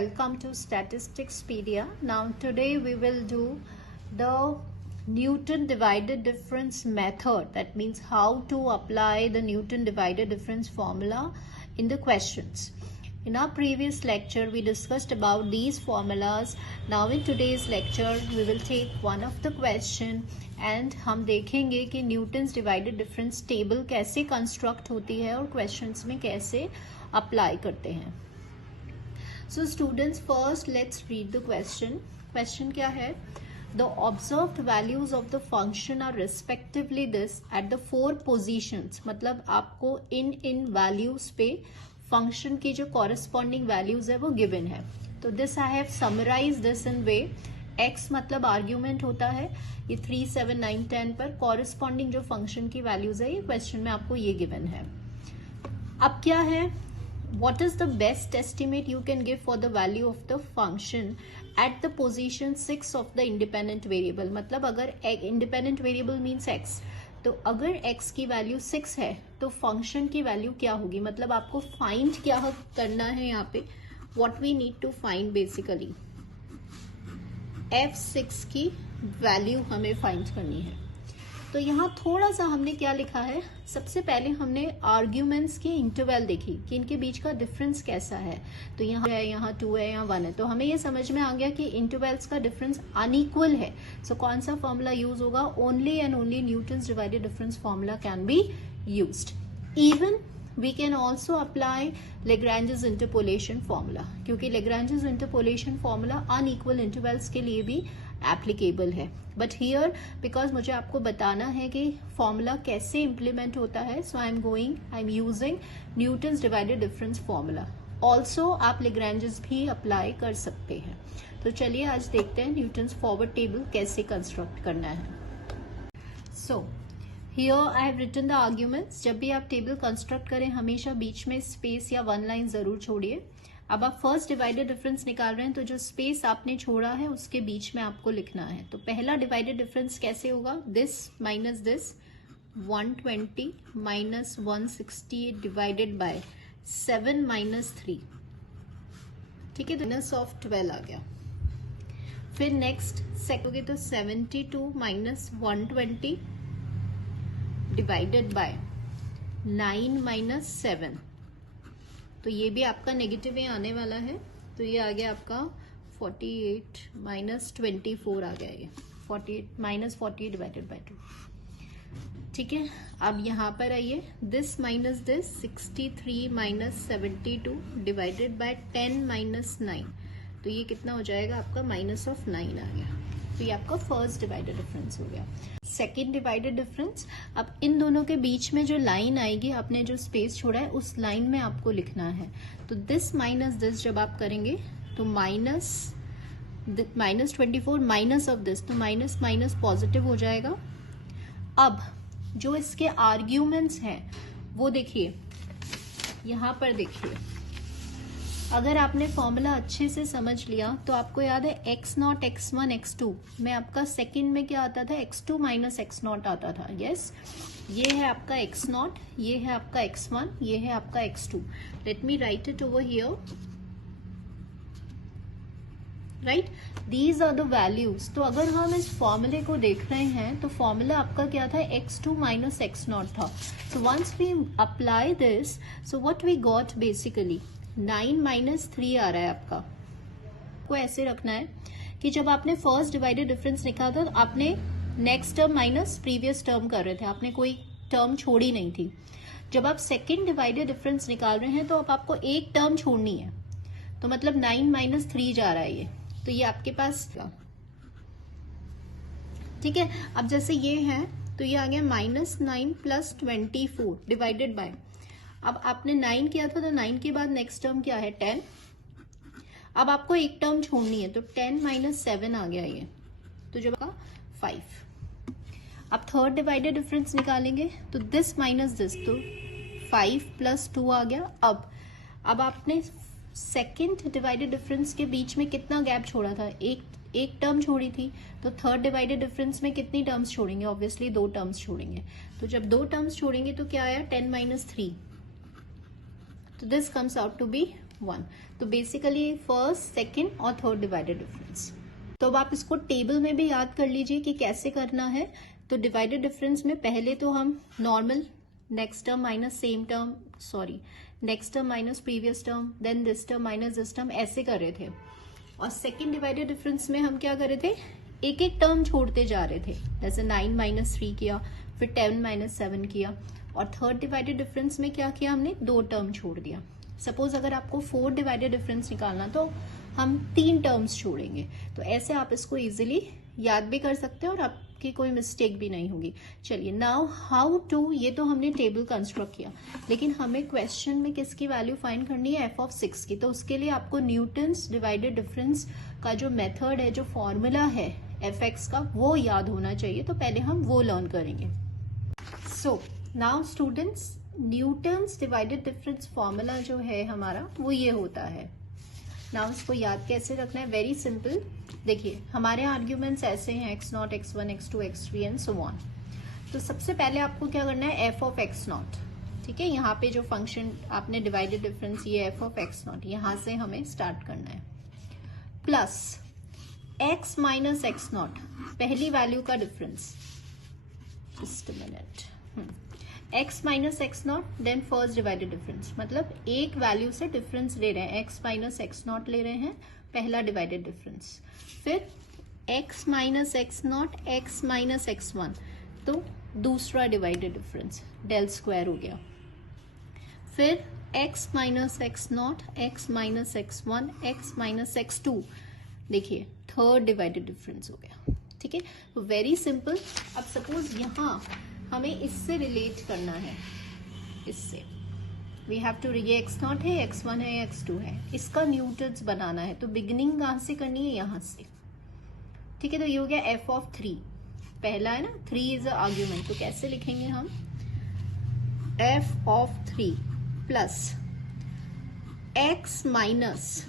welcome to Statisticspedia. Now today we will do the Newton divided difference method. That means how to apply the Newton divided difference formula in the questions. In our previous lecture we discussed about these formulas. Now in today's lecture we will take one of the question and हम देखेंगे कि Newton's divided difference table कैसे construct होती है और questions में कैसे apply करते हैं. So students, first let's read the question. Question क्या है? The observed values of the function are respectively this at the four positions. मतलब आपको इन values पे function की जो corresponding values है वो given है. तो this I have summarized this in way. x मतलब argument होता है ये 3, 7, 9, 10 पर corresponding जो function की values है ये question में आपको ये given है. अब क्या है? What is the best estimate you can give for the value of the function at the position 6 of the independent variable? मतलब अगर independent variable means x, तो अगर x की वैल्यू 6 है तो फंक्शन की वैल्यू क्या होगी? मतलब आपको फाइंड क्या करना है यहाँ पे? What we need to find basically f6 की वैल्यू हमें फाइंड करनी है. तो यहाँ थोड़ा सा हमने क्या लिखा है, सबसे पहले हमने आर्ग्यूमेंट्स की इंटरवल देखी कि इनके बीच का डिफरेंस कैसा है. तो यहाँ है, यहाँ 2 है, यहाँ 1 है. तो हमें ये समझ में आ गया कि इंटरवल्स का डिफरेंस अनइक्वल है. सो कौन सा फॉर्मूला यूज होगा? Only and only Newton's divided difference formula can be used. Even we can also apply Lagrange's interpolation formula, क्योंकि Lagrange's interpolation formula unequal intervals के लिए भी applicable है. But here because मुझे आपको बताना है कि formula कैसे implement होता है, so I'm using Newton's divided difference formula. Also आप Lagrange's भी apply कर सकते हैं. तो चलिए आज देखते हैं Newton's forward table कैसे construct करना है. So Here I have written the arguments. जब भी आप टेबल कंस्ट्रक्ट करें हमेशा बीच में स्पेस या वन लाइन जरूर छोड़िए. अब आप फर्स्ट डिवाइडेड डिफरेंस निकाल रहे हैं तो जो स्पेस आपने छोड़ा है उसके बीच में आपको लिखना है. तो पहला डिवाइडेड डिफरेंस कैसे होगा? This minus this 120 minus 168 divided by 7 minus 3. ठीक है, माइनस ऑफ 12 आ गया. फिर नेक्स्ट सेकोगे तो 72 माइनस 120 डिवाइडेड बाय 9 माइनस 7. तो ये भी आपका नेगेटिव ही आने वाला है. तो ये आ गया आपका 48 माइनस 24 आ गया. ये 48 माइनस 48 डिवाइडेड बाय 2. ठीक है, अब यहाँ पर आइए. This minus this 63 minus 72 divided by 10 minus 9. तो ये कितना हो जाएगा आपका? माइनस ऑफ 9 आ गया. तो ये आपका फर्स्ट डिवाइडेड डिफरेंस हो गया. सेकेंड डिवाइडेड डिफरेंस, अब इन दोनों के बीच में जो लाइन आएगी, आपने जो स्पेस छोड़ा है उस लाइन में आपको लिखना है. तो दिस माइनस दिस जब आप करेंगे तो माइनस 24 माइनस ऑफ दिस, तो माइनस माइनस पॉजिटिव हो जाएगा. अब जो इसके आर्ग्यूमेंट्स हैं वो देखिए, यहाँ पर देखिए. अगर आपने फॉर्मूला अच्छे से समझ लिया तो आपको याद है x0, x1, x2 में आपका सेकंड में क्या आता था? x2 माइनस x0 आता था. यस, ये है आपका x0, ये है आपका x1, ये है आपका x2. Let me write it over here. Right, these are the values. तो अगर हम इस फॉर्मूले को देख रहे हैं तो फॉर्मूला आपका क्या था? x2 माइनस x0 था. So once we apply this, so what we got basically 9 minus 3 आ रहा है आपका. को ऐसे रखना है कि जब आपने फर्स्ट डिवाइडेड डिफरेंस निकाला था तो आपने next term minus previous term कर रहे थे, आपने कोई टर्म छोड़ी नहीं थी. जब आप सेकंड डिवाइडेड डिफरेंस निकाल रहे हैं तो अब आपको एक टर्म छोड़नी है. तो मतलब 9 माइनस 3 जा रहा है ये. तो ये आपके पास, ठीक है. अब जैसे ये है तो ये आ गया माइनस 9 प्लस 24 डिवाइडेड बाय. अब आपने 9 किया था तो 9 के बाद नेक्स्ट टर्म क्या है? 10. अब आपको एक टर्म छोड़नी है तो 10 माइनस 7 आ गया ये. तो जब आपका 5. अब थर्ड डिवाइडेड डिफरेंस निकालेंगे तो दिस माइनस दिस, तो 5 प्लस 2 आ गया. अब आपने सेकेंड डिवाइडेड डिफरेंस के बीच में कितना गैप छोड़ा था? एक टर्म छोड़ी थी. तो थर्ड डिवाइडेड डिफरेंस में कितनी टर्म्स छोड़ेंगे? ऑब्वियसली 2 टर्म्स छोड़ेंगे. तो जब 2 टर्म्स छोड़ेंगे तो क्या आया? 10 माइनस 3. तो this comes out to be 1। तो बेसिकली फर्स्ट, सेकेंड और थर्ड डिवाइडेड डिफरेंस। तो अब आप इसको टेबल में भी याद कर लीजिए कि कैसे करना है। तो डिवाइडेड डिफरेंस में पहले तो हम normal next term minus same term, next term minus previous term, then this term minus this term, ऐसे कर रहे थे। और सेकेंड डिवाइडेड डिफरेंस में हम क्या कर रहे थे, एक एक टर्म छोड़ते जा रहे थे। जैसे 9 माइनस 3 किया, फिर 10 माइनस 7 किया। और थर्ड डिवाइडेड डिफरेंस में क्या किया हमने, 2 टर्म छोड़ दिया। सपोज अगर आपको फोर्थ डिवाइडेड डिफरेंस निकालना तो हम 3 टर्म्स छोड़ेंगे। तो ऐसे आप इसको इजीली याद भी कर सकते हैं और आपकी कोई मिस्टेक भी नहीं होगी। चलिए नाउ हाउ टू, ये तो हमने टेबल कंस्ट्रक्ट किया, लेकिन हमें क्वेश्चन में किसकी वैल्यू फाइंड करनी है, f(6) की। तो उसके लिए आपको न्यूटन्स डिवाइडेड डिफरेंस का जो मेथड है, जो फॉर्मूला है f(x) का, वो याद होना चाहिए। तो पहले हम वो लर्न करेंगे। So now students, Newton's divided difference formula जो है हमारा, वो ये होता है। नाउ इसको याद कैसे रखना है, वेरी सिंपल। देखिए हमारे आर्ग्यूमेंट्स ऐसे हैं, x0, x1, x2, x3 and so on. तो सबसे पहले आपको क्या करना है, f(x0), ठीक है। यहाँ पे जो फंक्शन आपने डिवाइडेड डिफरेंस, ये f(x0), यहाँ से हमें स्टार्ट करना है। प्लस x माइनस x0, पहली वैल्यू का difference, just a minute, x minus x0, then first divided difference, मतलब एक वैल्यू से डिफरेंस ले रहे हैं, x माइनस x0 ले रहे हैं, पहला डिवाइडेड डिफरेंस। फिर x minus x0, x minus x1, तो दूसरा डिवाइडेड डिफरेंस, डेल स्क्वायर हो गया। फिर x minus x0, x minus x1, x minus x2, देखिए थर्ड डिवाइडेड डिफरेंस हो गया, ठीक है। तो वेरी सिंपल। अब सपोज यहाँ हमें इससे रिलेट करना है, इससे वी हैव टू, ये x0 है, x1 है, x2 है, इसका न्यूटन्स बनाना है। तो बिगिनिंग कहाँ से करनी है, यहाँ से, ठीक है। तो ये हो गया f(3), पहला है ना, 3 इज अ आर्ग्यूमेंट। तो कैसे लिखेंगे हम, f(3) प्लस x माइनस,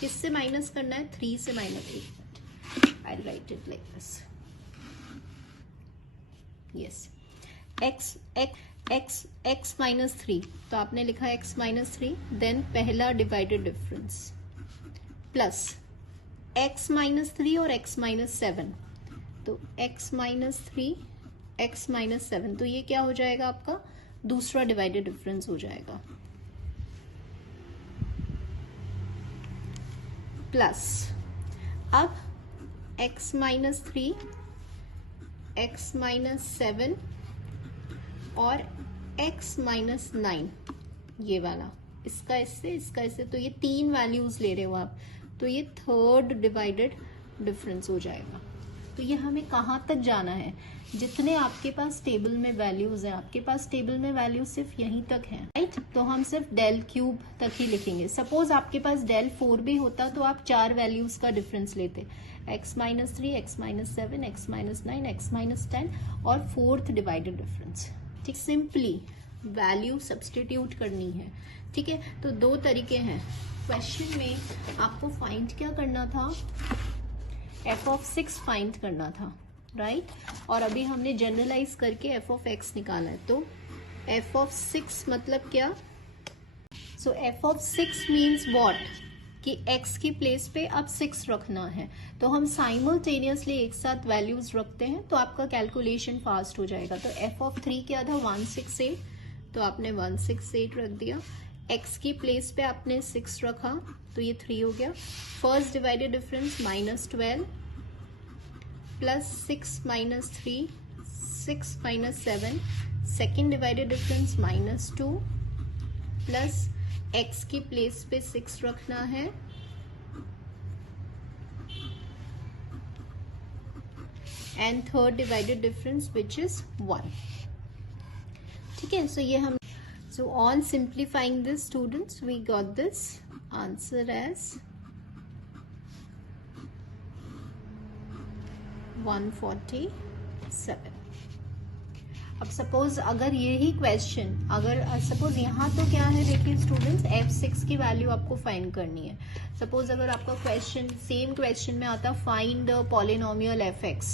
किससे माइनस करना है, 3 से minus, I right it like this, yes, x minus 3, तो आपने लिखा x माइनस 3, देन पहला divided difference, plus x minus 3 और x माइनस 7, तो x माइनस 3, x माइनस 7, तो ये क्या हो जाएगा आपका, दूसरा डिवाइडेड डिफरेंस हो जाएगा। प्लस अब x माइनस 3, x माइनस 7 और x माइनस 9, ये वाला, इसका इससे, इसका इससे, तो ये 3 वैल्यूज ले रहे हो आप, तो ये थर्ड डिवाइडेड डिफरेंस हो जाएगा। तो ये हमें कहाँ तक जाना है, जितने आपके पास टेबल में वैल्यूज हैं, आपके पास टेबल में वैल्यूज सिर्फ यहीं तक हैं, राइट। तो हम सिर्फ डेल क्यूब तक ही लिखेंगे। सपोज आपके पास डेल 4 भी होता तो आप 4 वैल्यूज का डिफरेंस लेते, x minus 3, x minus 7, x minus 9, x minus 10 और फोर्थ डिवाइडेड डिफरेंस, ठीक। सिंपली वैल्यू सब्सटीट्यूट करनी है, ठीक है। तो 2 तरीके हैं। क्वेश्चन में आपको फाइंड क्या करना था, f(6) फाइंड करना था, राइट। और अभी हमने जनरलाइज करके f(x) निकाला है। तो f(6) मतलब क्या, सो f(6) मीन्स व्हाट, कि x की प्लेस पे अब 6 रखना है। तो हम साइमल्टेनियसली एक साथ वैल्यूज रखते हैं तो आपका कैलकुलेशन फास्ट हो जाएगा। तो f(3) क्या था, 168, तो आपने 168 रख दिया। x की प्लेस पे आपने 6 रखा, तो ये 3 हो गया। First divided difference -12 plus 6 minus 3, 6 minus 7, second divided difference -2 plus x की प्लेस पे 6 रखना है, and third divided difference which is 1, ठीक है। सो ये हम, so on simplifying this students we got this answer as 147। अब सपोज अगर यही क्वेश्चन, अगर सपोज यहाँ तो क्या है, देखिए स्टूडेंट्स, f(6) की वैल्यू आपको फाइंड करनी है। सपोज अगर आपका क्वेश्चन, सेम क्वेश्चन में आता फाइंड द पॉलिनोमियल f(x),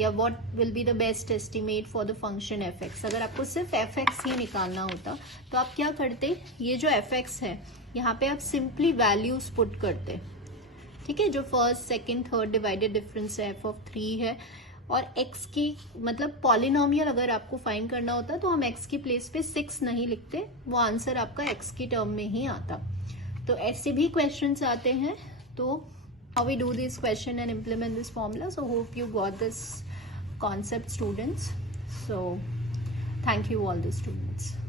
या what will be the best estimate for the function F x. अगर आपको सिर्फ एफ एक्स ही निकालना होता तो आप क्या करते, ये जो एफ एक्स है यहाँ पे आप सिंपली वैल्यूज पुट करते, ठीक है, जो first second third divided difference है एफ ऑफ 3 है, और x की मतलब पॉलिनोमियल अगर आपको फाइंड करना होता तो हम x की प्लेस पे 6 नहीं लिखते, वो आंसर आपका x की टर्म में ही आता। तो ऐसे भी क्वेश्चंस आते हैं। तो how we do this question and implement this formula, so hope you got this concept, students. So thank you all the students.